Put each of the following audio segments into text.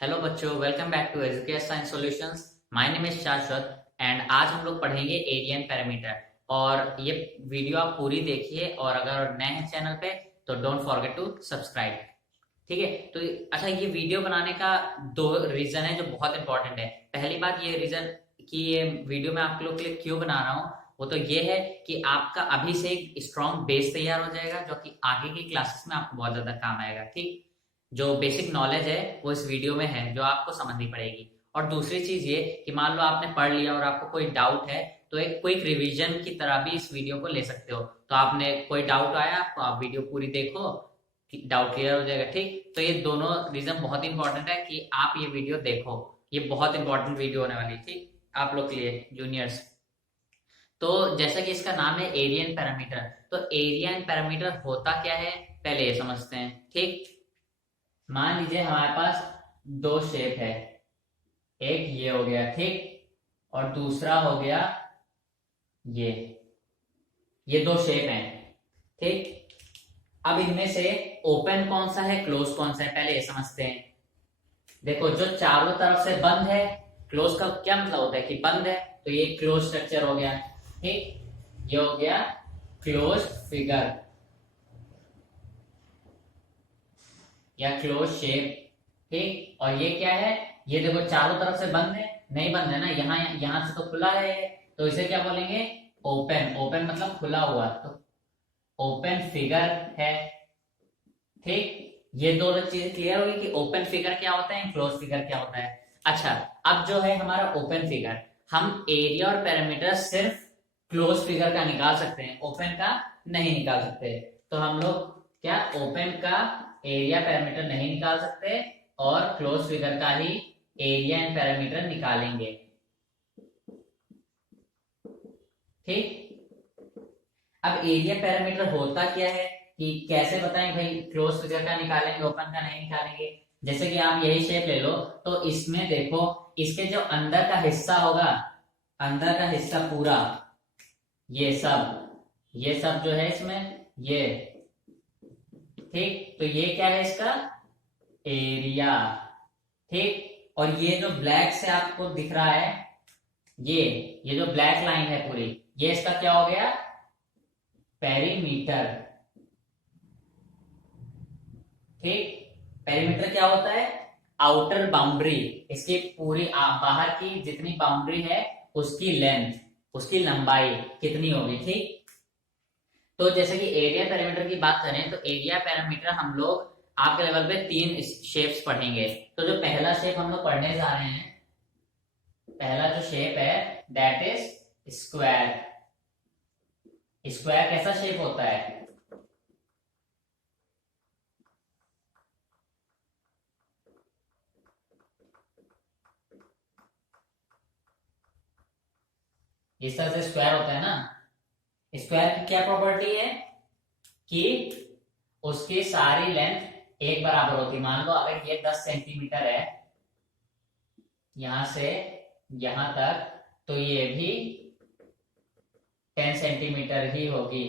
Hello बच्चों, welcome back to education science solutions. My name is Shashwat and आज हम लोग पढ़ेंगे एरिया एंड पैरामीटर। और ये वीडियो आप पूरी देखिए और अगर नए हैं चैनल पे तो डोंट फॉरगेट टू सब्सक्राइब। ठीक है। तो अच्छा, ये वीडियो बनाने का दो रीजन है जो बहुत इंपॉर्टेंट है। पहली बात, ये रीजन कि ये वीडियो मैं आप लोग के लिए क्यों बना रहा हूँ वो तो ये है कि आपका अभी से एक स्ट्रॉन्ग बेस तैयार हो जाएगा जो कि आगे की क्लासेस में आपको बहुत ज्यादा काम आएगा। ठीक, जो बेसिक नॉलेज है वो इस वीडियो में है जो आपको समझनी पड़ेगी। और दूसरी चीज ये कि मान लो आपने पढ़ लिया और आपको कोई डाउट है तो एक क्विक रिवीजन की तरह भी इस वीडियो को ले सकते हो। तो आपने कोई डाउट आया आपको, आप वीडियो पूरी देखो, डाउट क्लियर हो जाएगा। ठीक, तो ये दोनों रीजन बहुत इंपॉर्टेंट है कि आप ये वीडियो देखो। ये बहुत इंपॉर्टेंट वीडियो होने वाली है, ठीक, आप लोग के लिए जूनियर्स। तो जैसा कि इसका नाम है एरिया एंड पैरामीटर, तो एरिया एंड पैरामीटर होता क्या है पहले ये समझते हैं। ठीक, मान लीजिए हमारे पास दो शेप है, एक ये हो गया, ठीक, और दूसरा हो गया ये ये दो शेप हैं। ठीक, अब इनमें से ओपन कौन सा है, क्लोज कौन सा है, पहले ये समझते हैं। देखो, जो चारों तरफ से बंद है, क्लोज का क्या मतलब होता है कि बंद है, तो ये क्लोज स्ट्रक्चर हो गया। ठीक, ये हो गया क्लोज फिगर या क्लोज शेप। ठीक, और ये क्या है, ये देखो चारों तरफ से बंद है, नहीं बंद है ना, यहाँ यहाँ से तो खुला है, तो इसे क्या बोलेंगे, ओपन। ओपन मतलब खुला हुआ, तो ओपन फिगर है। ठीक, ये दोनों चीजें क्लियर होगी कि ओपन फिगर क्या होता है, क्लोज फिगर क्या होता है। अच्छा, अब जो है हमारा ओपन फिगर, हम एरिया और पैरामीटर सिर्फ क्लोज फिगर का निकाल सकते हैं, ओपन का नहीं निकाल सकते। तो हम लोग क्या ओपन का एरिया पैरामीटर नहीं निकाल सकते और क्लोज फिगर का ही एरिया एंड पैरामीटर निकालेंगे। ठीक, अब एरिया पैरामीटर होता क्या है कि कैसे बताएं भाई, क्लोज फिगर का निकालेंगे ओपन का नहीं निकालेंगे। जैसे कि आप यही शेप ले लो, तो इसमें देखो, इसके जो अंदर का हिस्सा होगा, अंदर का हिस्सा पूरा, ये सब जो है इसमें ये, ठीक, तो ये क्या है इसका एरिया। ठीक, और ये जो ब्लैक से आपको दिख रहा है, ये ये जो ब्लैक लाइन है पूरी, ये इसका क्या हो गया, पेरीमीटर। ठीक, पेरीमीटर क्या होता है, आउटर बाउंड्री, इसकी पूरी बाहर की जितनी बाउंड्री है उसकी लेंथ, उसकी लंबाई कितनी होगी। ठीक, तो जैसे कि एरिया पैरामीटर की बात करें तो एरिया पैरामीटर हम लोग आपके लेवल पे तीन शेप्स पढ़ेंगे। तो जो पहला शेप हम लोग पढ़ने जा रहे हैं, पहला जो शेप है दैट इज स्क्वायर। स्क्वायर कैसा शेप होता है, इस तरह से स्क्वायर होता है ना। स्क्वायर की क्या प्रॉपर्टी है कि उसकी सारी लेंथ एक बराबर होती है। मान लो अगर ये 10 सेंटीमीटर है यहां से यहां तक, तो ये भी 10 सेंटीमीटर ही होगी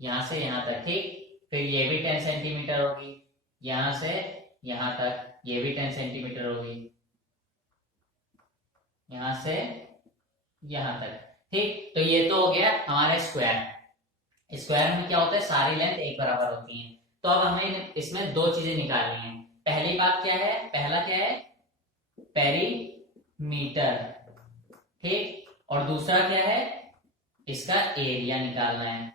यहां से यहां तक। ठीक, फिर ये भी 10 सेंटीमीटर होगी यहां से यहां तक, ये भी 10 सेंटीमीटर होगी यहां से यहां तक। ठीक, तो ये तो हो गया हमारा स्क्वायर। स्क्वायर में क्या होता है, सारी लेंथ एक बराबर होती है। तो अब हमें इसमें दो चीजें निकालनी है। पहली बात क्या है, पहला क्या है, पेरीमीटर। ठीक, और दूसरा क्या है, इसका एरिया निकालना है।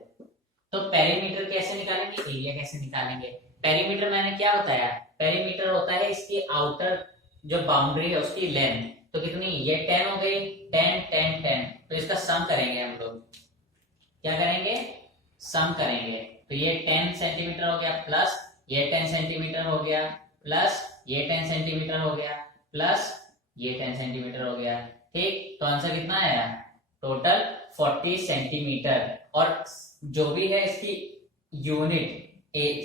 तो पेरीमीटर कैसे निकालेंगे, एरिया कैसे निकालेंगे। पेरीमीटर मैंने क्या बताया, पेरीमीटर होता है इसकी आउटर जो बाउंड्री है उसकी लेंथ। तो कितनी, ये 10 हो गई, 10 10 10, तो इसका सम करेंगे हम लोग। क्या करेंगे, सम करेंगे। तो ये 10 सेंटीमीटर हो गया, प्लस ये 10 सेंटीमीटर हो गया, प्लस ये 10 सेंटीमीटर हो गया, प्लस ये 10 सेंटीमीटर हो गया। ठीक, तो आंसर कितना आया, टोटल 40 सेंटीमीटर। और जो भी है इसकी यूनिट,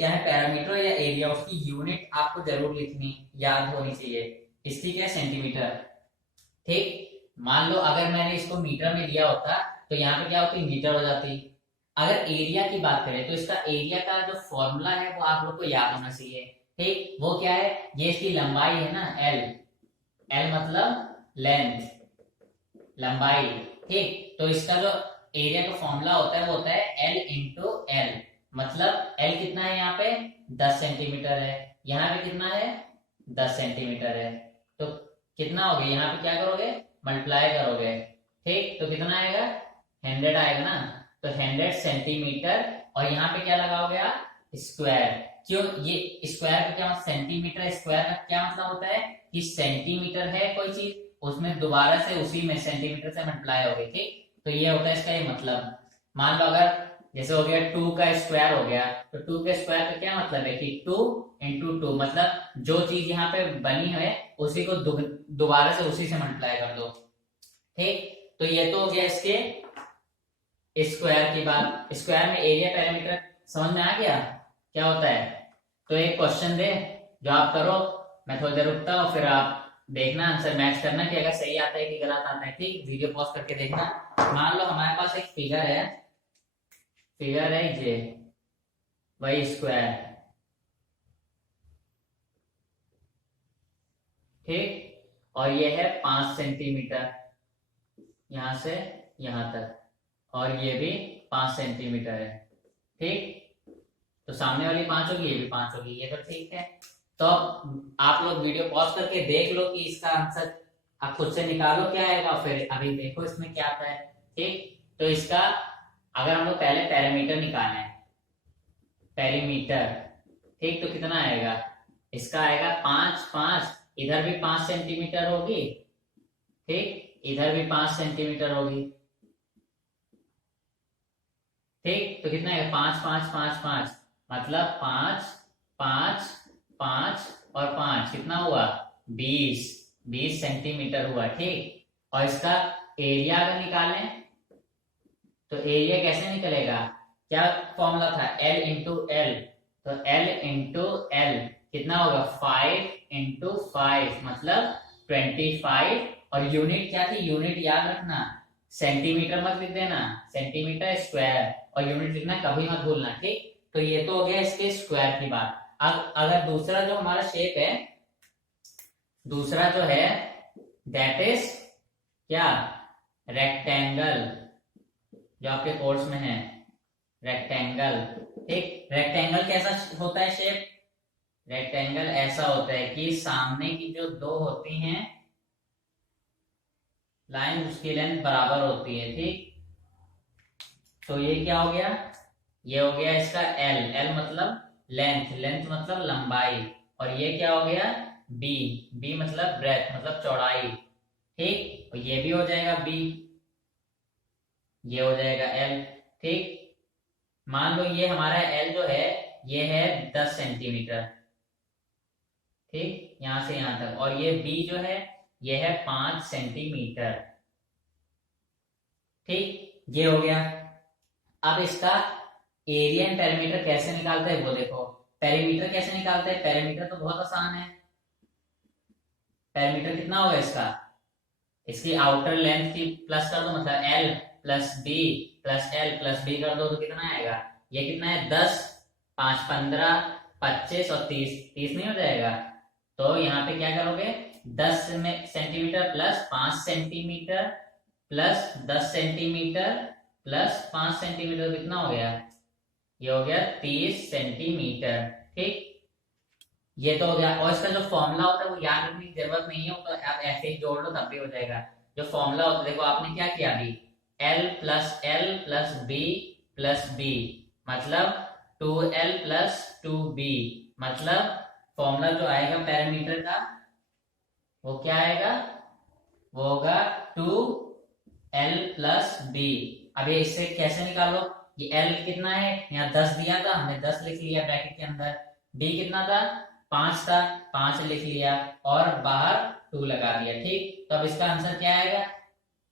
चाहे पैरामीटर या एरिया, उसकी यूनिट आपको जरूर लिखनी याद होनी चाहिए। इसकी क्या, सेंटीमीटर। ठीक, मान लो अगर मैंने इसको मीटर में लिया होता तो यहाँ पे क्या होती, मीटर हो जाती। अगर एरिया की बात करें तो इसका एरिया का जो फॉर्मूला है वो आप लोग को याद होना चाहिए। ठीक, वो क्या है, ये इसकी लंबाई है ना, एल। एल मतलब लेंथ, लंबाई। ठीक, तो इसका जो एरिया का फॉर्मूला होता है वो होता है एल इंटू एल। मतलब एल कितना है यहाँ पे, 10 सेंटीमीटर है, यहाँ पे कितना है, 10 सेंटीमीटर है। तो कितना हो गया, यहाँ पे क्या करोगे, मल्टीप्लाई करोगे। ठीक, तो कितना आएगा, 100 आएगा ना। तो 100 सेंटीमीटर, और यहाँ पे क्या लगाओगे आप, स्क्वायर। क्यों, ये स्क्वायर का क्या मतलब, सेंटीमीटर स्क्वायर का क्या मतलब होता है कि सेंटीमीटर है कोई चीज, उसमें दोबारा से उसी में सेंटीमीटर से मल्टीप्लाई होगी। ठीक, तो ये होता है इसका ये मतलब। मान लो अगर जैसे हो गया 2 का स्क्वायर हो गया, तो 2 के स्क्वायर का क्या मतलब है कि 2 इंटू 2, मतलब जो चीज यहाँ पे बनी है उसी को दोबारा से उसी से मल्टीप्लाई कर दो। ठीक, तो ये तो हो गया इसके स्क्वायर की बात। स्क्वायर में एरिया पैरामीटर समझ में आ गया क्या होता है। तो एक क्वेश्चन दे, जो आप करो, मैं थोड़ी देर रुकता हूँ, फिर आप देखना आंसर मैच करना कि अगर सही आता है कि गलत आता है। ठीक, वीडियो पॉज करके देखना। मान लो हमारे पास एक फिगर है ये, वही स्क्वायर। ठीक, और ये है 5 सेंटीमीटर यहां से यहां तक, और ये भी 5 सेंटीमीटर है। ठीक, तो सामने वाली 5 होगी, ये भी 5 होगी, ये तो ठीक है। तो अब आप लोग वीडियो पॉज करके देख लो कि इसका आंसर आप खुद से निकालो क्या आएगा, फिर अभी देखो इसमें क्या आता है। ठीक, तो इसका अगर हम लोग पहले पैरामीटर निकालें, पेरीमीटर। ठीक, तो कितना आएगा, इसका आएगा 5 5, इधर भी 5 सेंटीमीटर होगी। ठीक, इधर भी 5 सेंटीमीटर होगी। ठीक, तो कितना है, 5 5 5 5, मतलब 5 5 5 और 5 कितना हुआ, 20 सेंटीमीटर हुआ। ठीक, और इसका एरिया अगर निकालें तो एरिया कैसे निकलेगा, क्या फॉर्मूला था, एल इंटू एल। तो एल इंटू एल कितना होगा, 5 इंटू 5 मतलब 25। और यूनिट क्या थी, यूनिट याद रखना, सेंटीमीटर मत लिख देना, सेंटीमीटर स्क्वायर, और यूनिट लिखना कभी मत भूलना। ठीक, तो ये तो हो गया इसके स्क्वायर की बात। अब अगर दूसरा जो हमारा शेप है, दूसरा जो है दैट इज क्या, रेक्टेंगल, जो आपके कोर्स में है रेक्टेंगल। ठीक, रेक्टेंगल कैसा होता है शेप, रेक्टेंगल ऐसा होता है कि सामने की जो दो होती हैं लाइन, उसकी लेंथ बराबर होती है। ठीक, तो ये क्या हो गया, ये हो गया इसका एल, एल मतलब लेंथ, लेंथ मतलब लंबाई, और ये क्या हो गया, बी, बी मतलब ब्रेथ मतलब चौड़ाई। ठीक, और ये भी हो जाएगा बी, ये हो जाएगा एल। ठीक, मान लो ये हमारा एल जो है ये है 10 सेंटीमीटर। ठीक, यहां से यहां तक, और ये बी जो है ये है 5 सेंटीमीटर। ठीक, ये हो गया। अब इसका एरिया एंड पेरीमीटर कैसे निकालते हैं वो देखो। पेरीमीटर कैसे निकालते हैं, पेरीमीटर तो बहुत आसान है। पेरीमीटर कितना होगा इसका, इसकी आउटर लेंथ की प्लस कर दो, मतलब L plus B plus L plus B कर दो, तो कितना आएगा, ये कितना है, 10 5 15 25 और 30, 30 नहीं हो जाएगा। तो यहाँ पे क्या करोगे, 10 में centimetre plus 5 centimetre plus 10 centimetre plus 5 centimetre, कितना हो गया, ये हो गया 30 सेंटीमीटर। ठीक, ये तो हो गया। और इसका जो फॉर्मूला होता है वो याद रखने की जरूरत नहीं है, तो आप ऐसे ही जोड़ लो तब भी हो जाएगा। जो फॉर्मूला होता है, देखो आपने क्या किया अभी, एल प्लस बी मतलब 2L प्लस 2B, मतलब फॉर्मूला जो आएगा पैरामीटर का वो क्या आएगा, वो होगा 2L प्लस बी। अब ये इससे कैसे निकालो, ये L कितना है, यहाँ 10 दिया था, हमने 10 लिख लिया ब्रैकेट के अंदर। B कितना था, 5 था, 5 लिख लिया, और बाहर 2 लगा दिया। ठीक, तो अब इसका आंसर क्या आएगा,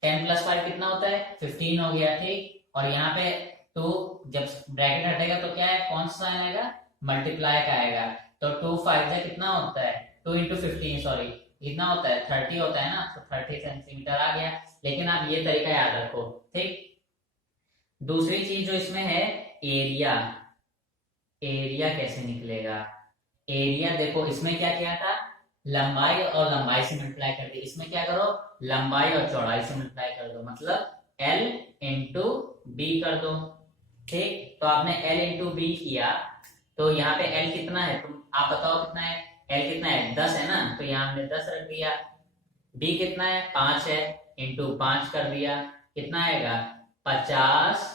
10 प्लस 5 कितना होता है, 15 हो गया। ठीक, और यहाँ पे 2 जब ब्रैकेट हटेगा तो क्या है, कौन सा साइन आएगा, मल्टीप्लाई का आएगा। तो 2 5 जा कितना होता है, 2 इंटू 15 सॉरी कितना होता है, 30 होता है ना, तो 30 सेंटीमीटर आ गया। लेकिन आप ये तरीका याद रखो। ठीक, दूसरी चीज जो इसमें है, एरिया, एरिया कैसे निकलेगा, एरिया देखो इसमें क्या किया था, लंबाई और लंबाई से मल्टीप्लाई कर दी, इसमें क्या करो, लंबाई और चौड़ाई से मल्टीप्लाई कर दो, मतलब L इंटू बी कर दो। ठीक, तो आपने L इंटू बी किया, तो यहाँ पे L कितना है, तुम आप बताओ कितना है, L कितना है 10 है ना, तो यहाँ हमने 10 रख दिया। B कितना है 5 है, इंटू 5 कर दिया, कितना आएगा 50,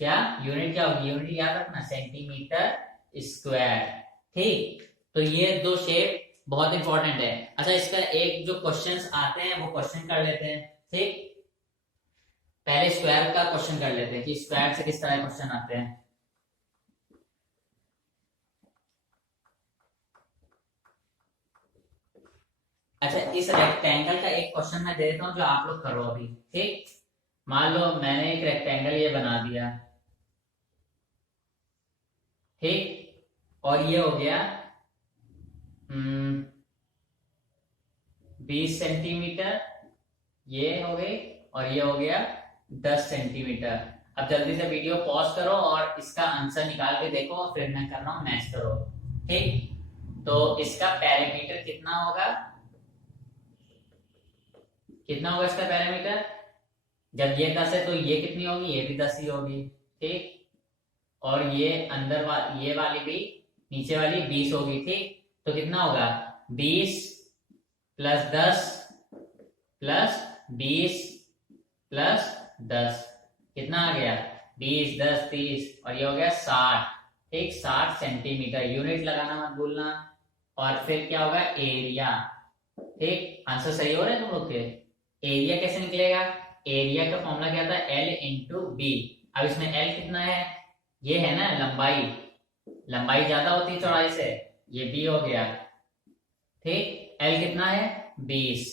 क्या यूनिट क्या होगी, यूनिट याद रखना सेंटीमीटर स्क्वायर। ठीक, तो ये दो शेप बहुत इंपॉर्टेंट है। अच्छा, इसका एक जो क्वेश्चंस आते हैं वो क्वेश्चन कर लेते हैं। ठीक, पहले स्क्वायर का क्वेश्चन कर लेते हैं कि स्क्वायर से किस तरह क्वेश्चन आते हैं। अच्छा, इस रेक्टेंगल का एक क्वेश्चन मैं दे देता हूं जो आप लोग करो अभी। ठीक, मान लो मैंने एक रेक्टेंगल ये बना दिया, ठीक, और ये हो गया 20 सेंटीमीटर, ये हो गई, और ये हो गया 10 सेंटीमीटर। अब जल्दी से वीडियो पॉज करो और इसका आंसर निकाल के देखो, फिर मैं कर रहा हूं मैच करो। ठीक, तो इसका पैरामीटर कितना होगा, कितना होगा इसका पैरामीटर, जब ये 10 है तो ये कितनी होगी, ये भी 10 ही होगी। ठीक, और ये ये वाली भी, नीचे वाली 20 होगी। ठीक, तो कितना होगा 20 प्लस 10 प्लस 20 प्लस 10, कितना आ गया 20 10 30, और ये हो गया 60। ठीक, 60 सेंटीमीटर, यूनिट लगाना मत भूलना। और फिर क्या होगा एरिया। ठीक, आंसर सही हो रहे हैं तुम लोग के। एरिया कैसे निकलेगा, एरिया का फॉर्मूला क्या था, L इंटू बी। अब इसमें L कितना है, ये है ना लंबाई, लंबाई ज्यादा होती है चौड़ाई से, ये B हो गया। ठीक, L कितना है 20,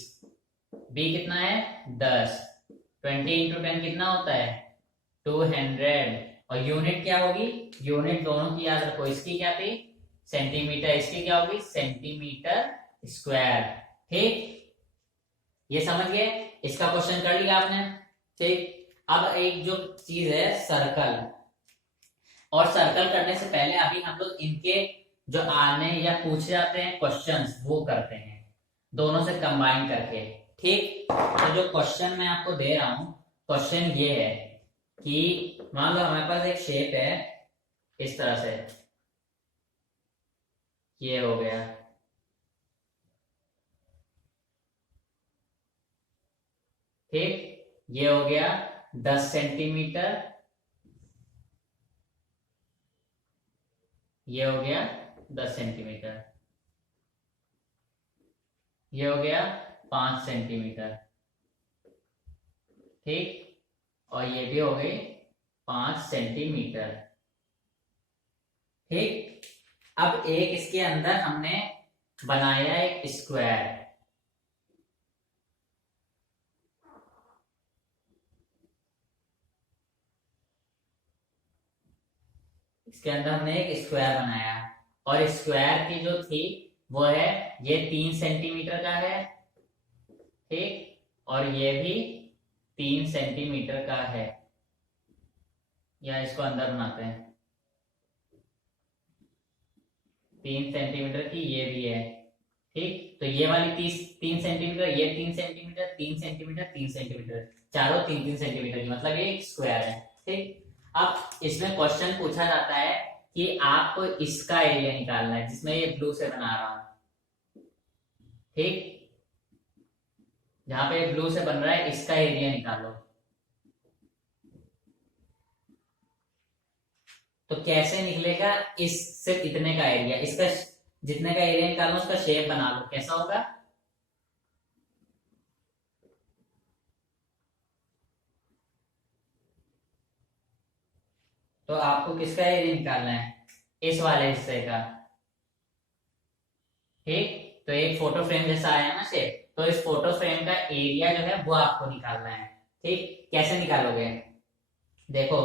B कितना है 10, 20 इंटू 10 कितना होता है 200, और यूनिट क्या होगी, यूनिट दोनों की याद रखो, इसकी क्या थी सेंटीमीटर, इसकी क्या होगी सेंटीमीटर स्क्वायर। ठीक, ये समझ गए, इसका क्वेश्चन कर लिया आपने। ठीक, अब एक जो चीज है सर्कल, और सर्कल करने से पहले अभी हम लोग इनके जो आने या पूछे जाते हैं क्वेश्चंस वो करते हैं, दोनों से कंबाइन करके। ठीक, तो जो क्वेश्चन मैं आपको दे रहा हूं, क्वेश्चन ये है कि मान लो हमारे पास एक शेप है इस तरह से, ये हो गया। ठीक, ये हो गया 10 सेंटीमीटर, ये हो गया 10 सेंटीमीटर, ये हो गया 5 सेंटीमीटर। ठीक, और ये भी हो गई 5 सेंटीमीटर। ठीक, अब एक इसके अंदर हमने बनाया एक स्क्वायर, इसके अंदर हमने एक स्क्वायर बनाया, और स्क्वायर की जो थी वो है ये 3 सेंटीमीटर का है। ठीक, और ये भी 3 सेंटीमीटर का है, या इसको अंदर बनाते हैं, 3 सेंटीमीटर की ये भी है। ठीक, तो ये वाली 3 सेंटीमीटर, ये 3 सेंटीमीटर, 3 सेंटीमीटर, 3 सेंटीमीटर, चारों 3 सेंटीमीटर की, मतलब ये एक स्क्वायर है। ठीक, अब इसमें क्वेश्चन पूछा जाता है कि आपको इसका एरिया निकालना है, जिसमें ये ब्लू से बना रहा हूं। ठीक, जहां पे ब्लू से बन रहा है इसका एरिया निकालो। तो कैसे निकलेगा, इससे इतने का एरिया, इसका जितने का एरिया निकालो उसका शेप बना लो, कैसा होगा, तो आपको किसका एरिया निकालना है, इस वाले हिस्से का। ठीक, तो एक फोटो फ्रेम जैसा आया ना शेप, तो इस फोटो फ्रेम का एरिया जो है वो आपको निकालना है। ठीक, कैसे निकालोगे, देखो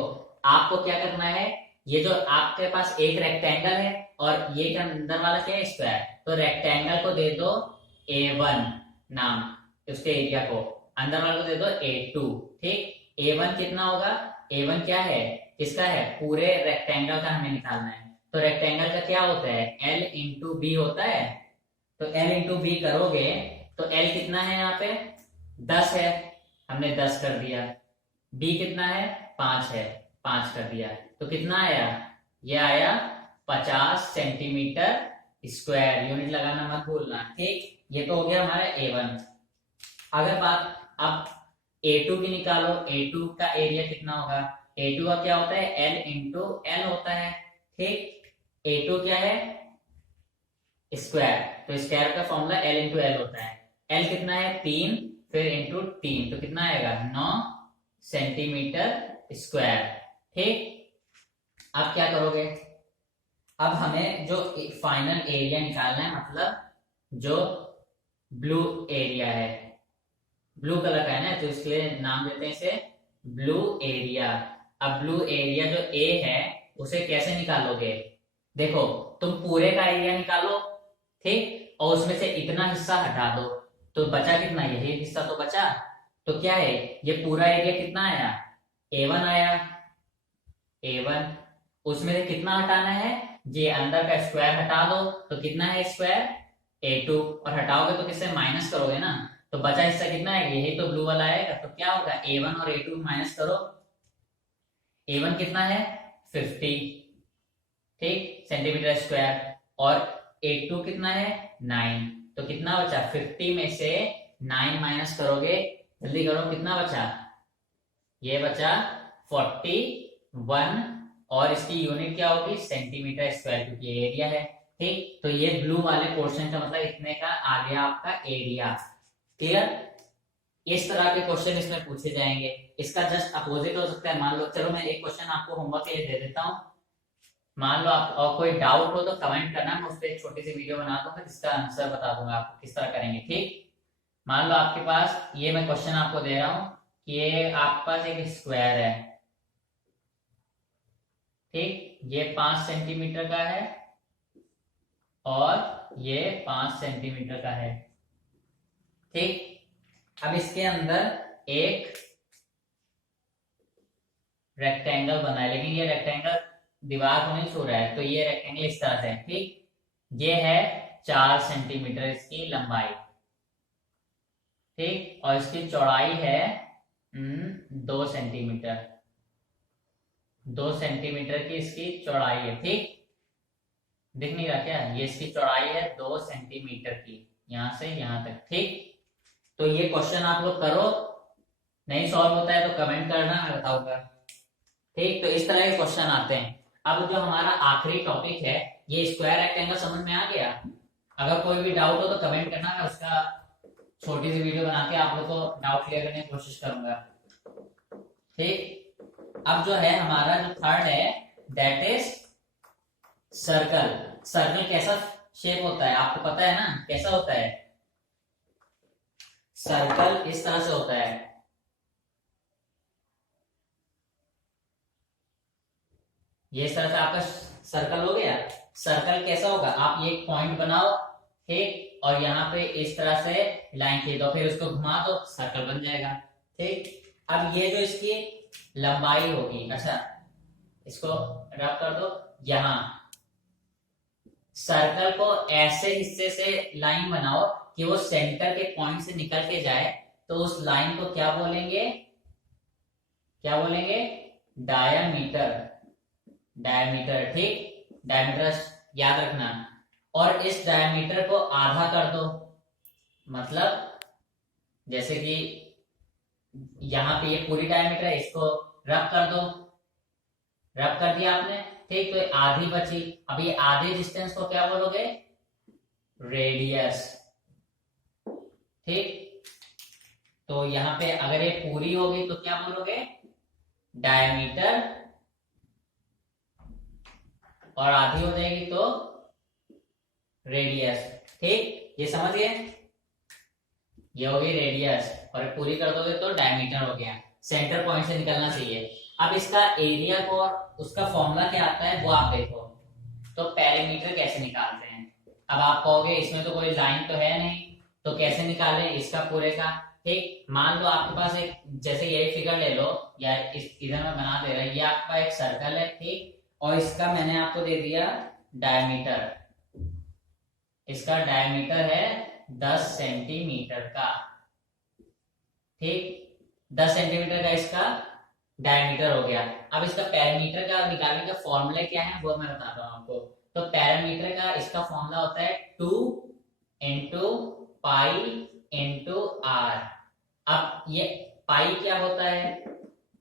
आपको क्या करना है, ये जो आपके पास एक रेक्टेंगल है और ये के अंदर वाला क्या है स्क्वायर, तो रेक्टेंगल को दे दो A1 नाम, उसके एरिया को, अंदर वाले को दे दो A2। ठीक, A1 कितना होगा, A1 क्या है, किसका है, पूरे रेक्टेंगल का हमें निकालना है, तो रेक्टेंगल का क्या होता है, L इंटू बी होता है। तो L इंटू बी करोगे तो L कितना है यहाँ पे 10 है, हमने 10 कर दिया। B कितना है 5 है, 5 कर दिया। तो कितना आया, ये आया 50 सेंटीमीटर स्क्वायर। यूनिट लगाना मत भूलना, ठीक। ये तो हो गया हमारा A1। अगर बात अब A2 की निकालो, A2 का एरिया कितना होगा। A2 का क्या होता है, L इंटू L होता है, ठीक। A2 क्या है स्क्वायर, तो स्क्वायर का फॉर्मूला L इंटू L होता है। L कितना है 3, फिर इंटू 3, तो कितना आएगा 9 सेंटीमीटर स्क्वायर, ठीक। अब क्या करोगे, अब हमें जो फाइनल एरिया निकालना है, मतलब जो ब्लू एरिया है, ब्लू कलर का है ना, तो इसलिए नाम देते हैं इसे ब्लू एरिया। अब ब्लू एरिया जो ए है उसे कैसे निकालोगे, देखो तुम पूरे का एरिया निकालो, ठीक, और उसमें से इतना हिस्सा हटा दो, तो बचा कितना, यही हिस्सा तो बचा। तो क्या है, ये पूरा एरिया कितना आया A1 आया, A1। उसमें से कितना हटाना है, ये अंदर का स्क्वायर हटा दो, तो कितना है स्क्वायर A2, और हटाओगे तो किससे माइनस करोगे ना, तो बचा हिस्सा कितना है, यही तो ब्लू वाला आएगा। तो क्या होगा A1 और A2 माइनस करो, A1 कितना है 50, ठीक, सेंटीमीटर स्क्वायर, और A2 कितना है 9, तो कितना बचा 50 में से 9 माइनस करोगे, जल्दी करो कितना बचा, ये बचा 41, और इसकी यूनिट क्या होगी सेंटीमीटर स्क्वायर, क्योंकि एरिया है, ठीक। तो ये ब्लू वाले पोर्शन का मतलब इतने का आ गया आपका एरिया, क्लियर। इस तरह के क्वेश्चन इसमें पूछे जाएंगे। इसका जस्ट अपोजिट हो सकता है, मान लो, चलो मैं एक क्वेश्चन आपको होमवर्क के लिए दे देता हूँ। मान लो आप और कोई डाउट हो तो कमेंट करना, मैं उस पर एक छोटी सी वीडियो बना दूंगा जिसका आंसर बता दूंगा आपको किस तरह करेंगे, ठीक। मान लो आपके पास ये मैं क्वेश्चन आपको दे रहा हूँ कि ये आपके पास एक स्क्वायर है, ठीक, ये 5 सेंटीमीटर का है और ये 5 सेंटीमीटर का है, ठीक। अब इसके अंदर एक रेक्टेंगल बना है, लेकिन ये रेक्टेंगल दीवार को नहीं छू रहा है, तो ये रेक्टेंगल इस तरह से है, ठीक। ये है 4 सेंटीमीटर इसकी लंबाई, ठीक, और इसकी चौड़ाई है 2 सेंटीमीटर, 2 सेंटीमीटर की इसकी चौड़ाई है, ठीक। दिख नहीं रहा क्या, ये इसकी चौड़ाई है 2 सेंटीमीटर की, यहां से यहां तक, ठीक। तो ये क्वेश्चन आप लोग करो, नहीं सॉल्व होता है तो कमेंट करना, मैं बताऊंगा, ठीक। तो इस तरह के क्वेश्चन आते हैं। अब जो हमारा आखिरी टॉपिक है, ये स्क्वायर रेक्टेंगल समझ में आ गया। अगर कोई भी डाउट हो तो कमेंट करना, मैं उसका छोटी सी वीडियो बना के आप लोग को डाउट क्लियर करने की कोशिश करूंगा, ठीक। अब जो है हमारा जो थर्ड है दैट इज सर्कल। सर्कल कैसा शेप होता है आपको पता है ना, कैसा होता है सर्कल, इस तरह से होता है, ये इस तरह से आपका सर्कल हो गया। सर्कल कैसा होगा, आप ये एक पॉइंट बनाओ, ठीक, और यहाँ पे इस तरह से लाइन खींच दो, फिर उसको घुमा दो, सर्कल बन जाएगा, ठीक। अब ये जो इसकी लंबाई होगी, अच्छा इसको रब कर दो, यहां सर्कल को ऐसे हिस्से से लाइन बनाओ कि वो सेंटर के पॉइंट से निकल के जाए, तो उस लाइन को क्या बोलेंगे, क्या बोलेंगे डायामीटर, डायमीटर, ठीक, डायमीटर याद रखना। और इस डायमीटर को आधा कर दो, मतलब जैसे कि यहां पे ये पूरी डायमीटर है, इसको रब कर दो, रब कर दिया आपने, ठीक। तो आधी बची, अब ये आधे डिस्टेंस को क्या बोलोगे रेडियस, ठीक। तो यहाँ पे अगर ये पूरी होगी तो क्या बोलोगे डायमीटर, और आधी हो जाएगी तो रेडियस, ठीक। ये समझ गए, ये हो गई रेडियस, और पूरी कर दोगे तो डायमीटर हो गया, सेंटर पॉइंट से निकलना चाहिए। अब इसका एरिया को और उसका फॉर्मूला क्या आता है वो आप देखो। तो पेरीमीटर कैसे निकालते हैं, अब आप कहोगे इसमें तो कोई लाइन तो है नहीं, तो कैसे निकालें इसका पूरे का, ठीक। मान लो आपके पास एक, जैसे यही फिगर ले लो, या इस इधर में बना दे रहा है, ये आपका एक सर्कल है, ठीक, और इसका मैंने आपको दे दिया डायमीटर। इसका डायमीटर है 10 सेंटीमीटर का, ठीक। 10 सेंटीमीटर का इसका डायमीटर हो गया। अब इसका पैरामीटर का निकालने का फॉर्मूला क्या है वो मैं बताता हूँ आपको। तो पैरामीटर का इसका फॉर्मूला होता है 2 इंटू पाई इंटू आर। अब ये पाई क्या होता है,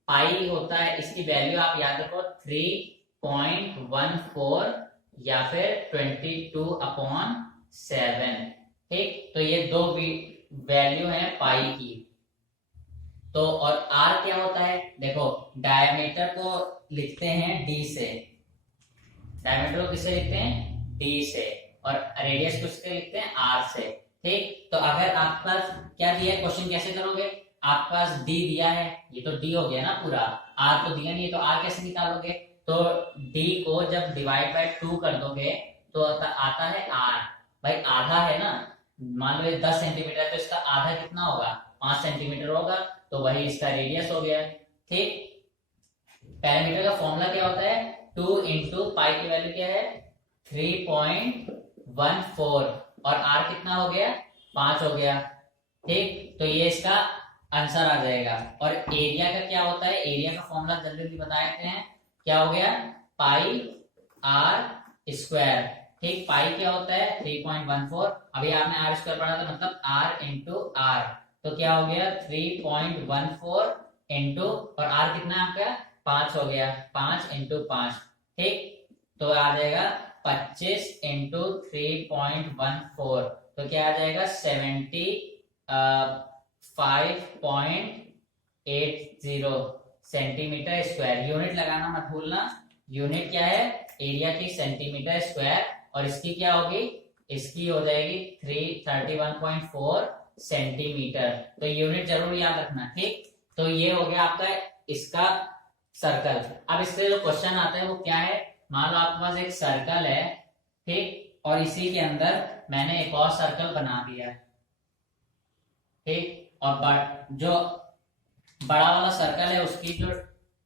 पाई होता है, इसकी वैल्यू आप याद रखो 3.14 या फिर 22/7, ठीक। तो ये दो वैल्यू है पाई की। तो और आर क्या होता है, देखो डायमीटर को लिखते हैं डी से, डायमीटर को किससे लिखते हैं, डी से, और रेडियस को किससे लिखते हैं, आर से, ठीक। तो अगर आपके पास क्या दिया है, क्वेश्चन कैसे करोगे, आपके पास डी दिया है, ये तो डी हो गया ना पूरा, आर तो दिया नहीं है, तो आर कैसे निकालोगे, तो डी को जब डिवाइड बाय 2 कर दोगे तो आता है आर। भाई आधा है ना, मान लो 10 सेंटीमीटर है तो इसका आधा कितना होगा, 5 सेंटीमीटर होगा, तो वही इसका रेडियस हो गया, ठीक। पैरामीटर का फॉर्मूला क्या होता है, 2 इंटू पाई की वैल्यू क्या है 3.14 और आर कितना हो गया 5 हो गया, ठीक। तो ये इसका आंसर आ जाएगा। और एरिया का क्या होता है, एरिया का फॉर्मूला जल्दी जल्दी बता देते हैं, क्या हो गया पाई आर स्क्वायर, ठीक। पाई क्या होता है 3.14, अभी आपने आर स्क्वायर पढ़ा था, मतलब आर इंटू आर, तो क्या हो गया 3.14 इंटू, और आर कितना है आपका 5 हो गया, 5 इंटू 5, ठीक। तो आ जाएगा 25 इंटू 3.14, तो क्या आ जाएगा 75.80 सेंटीमीटर स्क्वायर। यूनिट लगाना मत भूलना, यूनिट क्या है एरिया की सेंटीमीटर स्क्वायर, और इसकी क्या होगी, इसकी हो जाएगी 31.4 सेंटीमीटर। तो यूनिट जरूर याद रखना, ठीक। तो ये हो गया आपका इसका सर्कल। अब इससे जो क्वेश्चन आता है वो क्या है, मान लो आपके पास एक सर्कल है, ठीक, और इसी के अंदर मैंने एक और सर्कल बना दिया, ठीक, और जो बड़ा वाला सर्कल है उसकी जो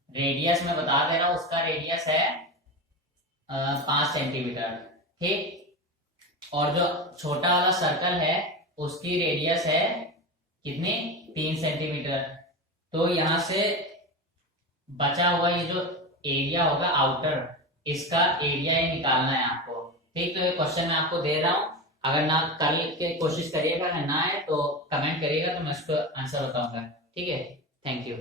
रेडियस में बता दे रहा हूं, उसका रेडियस है 5 सेंटीमीटर, ठीक। और जो छोटा वाला सर्कल है उसकी रेडियस है कितनी 3 सेंटीमीटर। तो यहां से बचा हुआ ये जो एरिया होगा आउटर, इसका एरिया ही निकालना है आपको, ठीक। तो ये क्वेश्चन मैं आपको दे रहा हूं, अगर ना कर के कोशिश करिएगा, ना है तो कमेंट करिएगा, तो मैं उसको आंसर बताऊंगा, ठीक है। Thank you.